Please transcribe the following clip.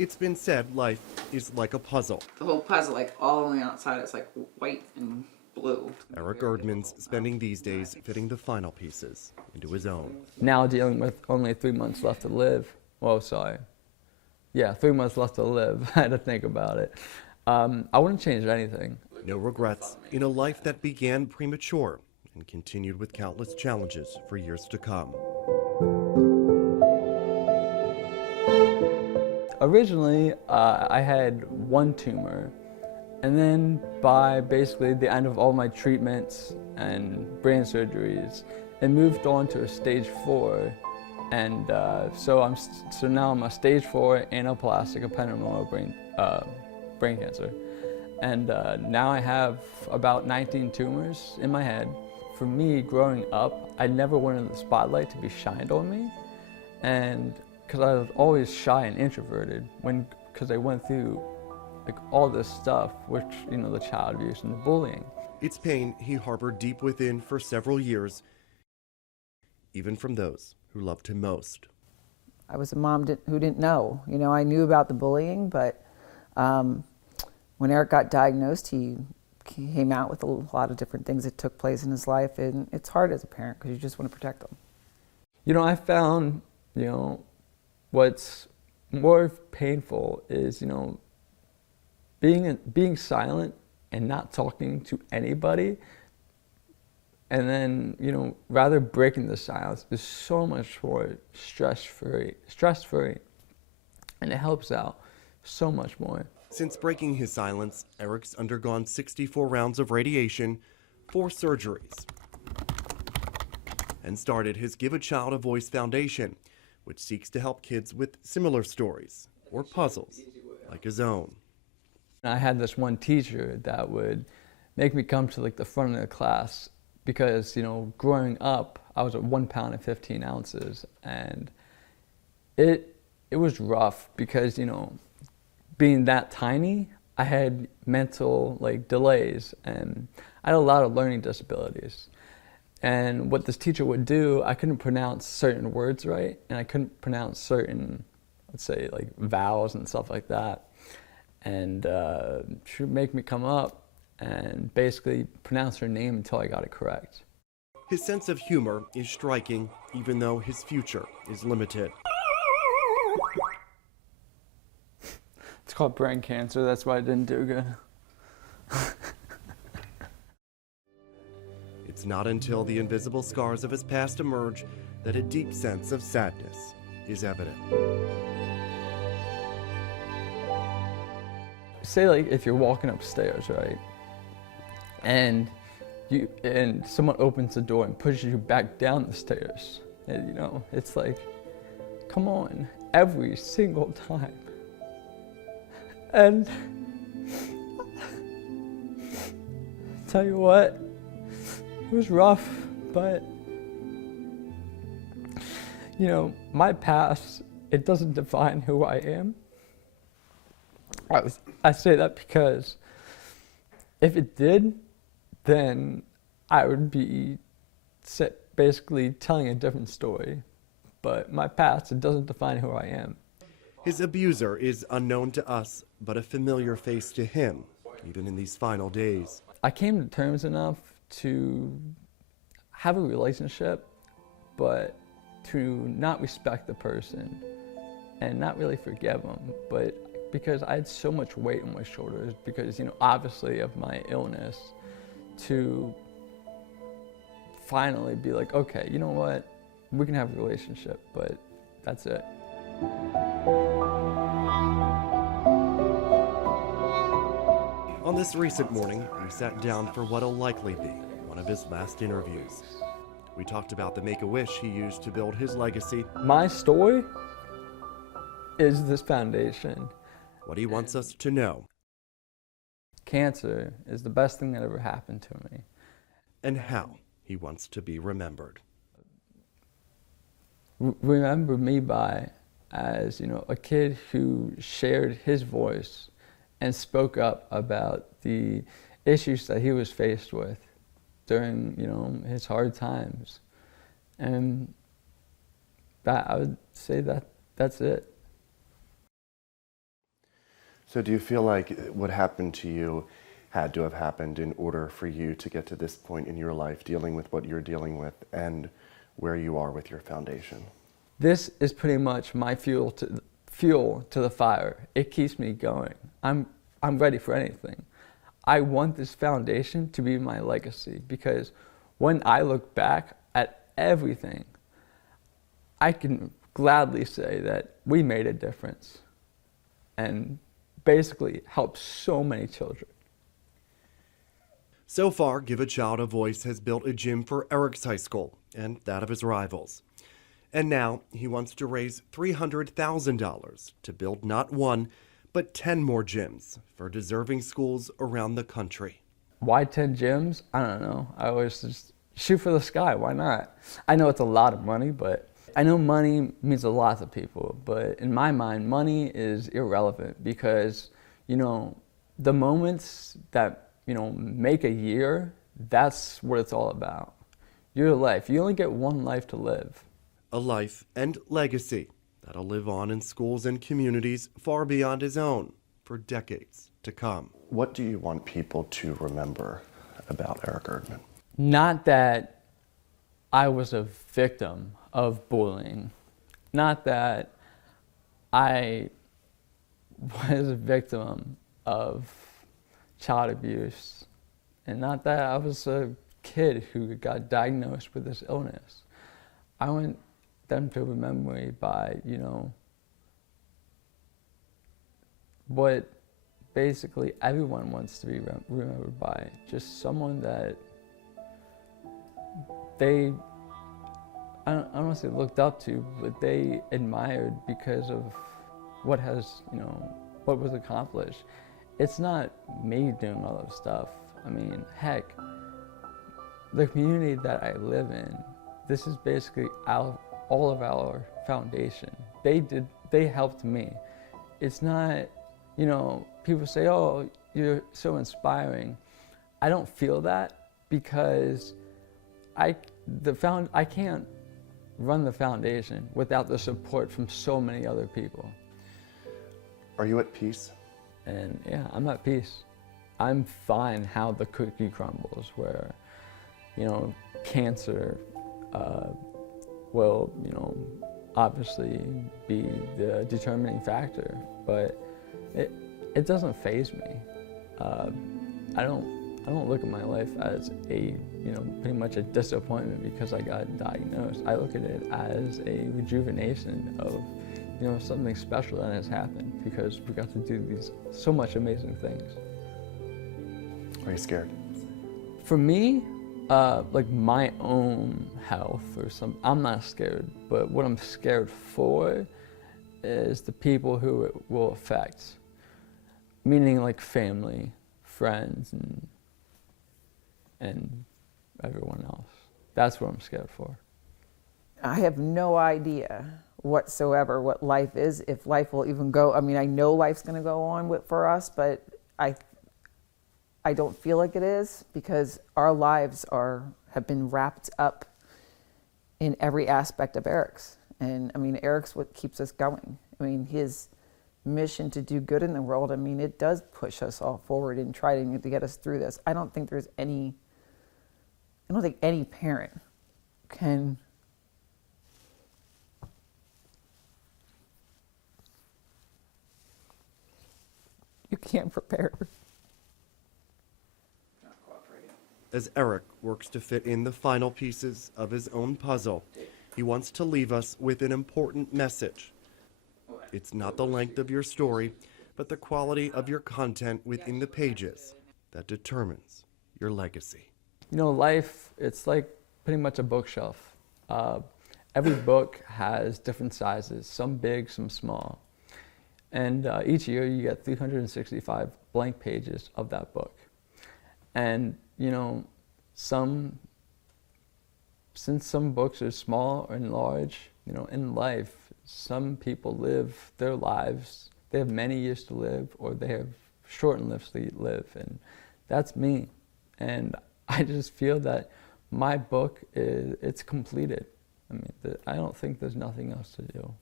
It's been said life is like a puzzle. The whole puzzle, like all on the outside, it's like white and blue. Eric Erdman's spending these days fitting the final pieces into his own. Now dealing with only 3 months left to live. Well, sorry. Yeah, 3 months left to live. I had to think about it. I wouldn't change anything. No regrets in a life that began premature and continued with countless challenges for years to come. Originally, I had one tumor, and then by basically the end of all my treatments and brain surgeries, it moved on to a stage 4, and so now I'm a stage 4 anaplastic ependymomal brain cancer, and now I have about 19 tumors in my head. For me, growing up, I never wanted the spotlight to be shined on me, and because I was always shy and introverted, because I went through like all this stuff, which, you know, the child abuse and the bullying. It's pain he harbored deep within for several years, even from those who loved him most. I was a mom who didn't know. You know, I knew about the bullying, but when Eric got diagnosed, he came out with a lot of different things that took place in his life, and it's hard as a parent because you just want to protect them. You know, I found, you know, what's more painful is, you know, being silent and not talking to anybody, and then, you know, rather breaking the silence is so much more stress-free, and it helps out so much more. Since breaking his silence, Eric's undergone 64 rounds of radiation, 4 surgeries, and started his Give a Child a Voice Foundation, which seeks to help kids with similar stories or puzzles like his own. I had this one teacher that would make me come to like the front of the class because, you know, growing up, I was at 1 pound and 15 ounces, and it was rough because, you know, being that tiny, I had mental like delays, and I had a lot of learning disabilities. And what this teacher would do, I couldn't pronounce certain words right, and I couldn't pronounce certain, let's say, like vowels and stuff like that. And she would make me come up and basically pronounce her name until I got it correct. His sense of humor is striking, even though his future is limited. It's called brain cancer, that's why I didn't do good. It's not until the invisible scars of his past emerge that a deep sense of sadness is evident. Say like if you're walking upstairs, right? And someone opens the door and pushes you back down the stairs. And, you know, it's like, come on, every single time. And tell you what, it was rough, but you know, my past, it doesn't define who I am. I say that because if it did, then I would be basically telling a different story. But my past, it doesn't define who I am. His abuser is unknown to us, but a familiar face to him, even in these final days. I came to terms enough to have a relationship, but to not respect the person and not really forgive them. But because I had so much weight on my shoulders, because, you know, obviously of my illness, to finally be like, okay, you know what, we can have a relationship, but that's it. On this recent morning, we sat down for what'll likely be one of his last interviews. We talked about the Make-A-Wish he used to build his legacy. My story is this foundation. What he wants us to know. Cancer is the best thing that ever happened to me. And how he wants to be remembered. Remember me as, you know, a kid who shared his voice and spoke up about the issues that he was faced with during, you know, his hard times. And I would say that that's it. So do you feel like what happened to you had to have happened in order for you to get to this point in your life, dealing with what you're dealing with and where you are with your foundation? This is pretty much my fuel to the fire. It keeps me going. I'm ready for anything. I want this foundation to be my legacy, because when I look back at everything, I can gladly say that we made a difference and basically helped so many children. So far, Give a Child a Voice has built a gym for Eric's high school and that of his rivals. And now he wants to raise $300,000 to build not one, but 10 more gyms for deserving schools around the country. Why 10 gyms? I don't know. I always just shoot for the sky. Why not? I know it's a lot of money, but I know money means a lot to people. But in my mind, money is irrelevant, because, you know, the moments that, you know, make a year, that's what it's all about. Your life. You only get one life to live. A life and legacy that'll live on in schools and communities far beyond his own for decades to come. What do you want people to remember about Eric Erdman? Not that I was a victim of bullying. Not that I was a victim of child abuse. And not that I was a kid who got diagnosed with this illness. I want them to remember me by, you know, what basically everyone wants to be remembered by. Just someone that they, I don't want to say looked up to, but they admired because of what has, you know, what was accomplished. It's not me doing all this stuff. I mean, heck, the community that I live in, this is basically all of our foundation. They helped me. It's not, you know, people say, oh, you're so inspiring. I don't feel that, because I can't run the foundation without the support from so many other people. Are you at peace? And yeah, I'm at peace. I'm fine how the cookie crumbles, where, you know, cancer will, you know, obviously be the determining factor, but it doesn't faze me. I don't look at my life as a, you know, pretty much a disappointment because I got diagnosed. I look at it as a rejuvenation of, you know, something special that has happened, because we got to do these so much amazing things. Are you scared? For me, like my own health or I'm not scared, but what I'm scared for is the people who it will affect. Meaning like family, friends, and everyone else. That's what I'm scared for. I have no idea whatsoever what life is, if life will even go. I mean, I know life's going to go on for us, but I don't feel like it is, because our lives have been wrapped up in every aspect of Eric's. And I mean, Eric's what keeps us going. I mean, his mission to do good in the world, I mean, it does push us all forward in trying to get us through this. I don't think any parent can you can't prepare. Not cooperating. As Eric works to fit in the final pieces of his own puzzle, he wants to leave us with an important message. It's not the length of your story, but the quality of your content within the pages that determines your legacy. You know, life, it's like pretty much a bookshelf. Every book has different sizes, some big, some small. And each year you get 365 blank pages of that book. And, you know, since some books are small and large, you know, in life, some people live their lives, they have many years to live, or they have short lives to live, and that's me. And I just feel that my book it's completed. I mean, I don't think there's nothing else to do.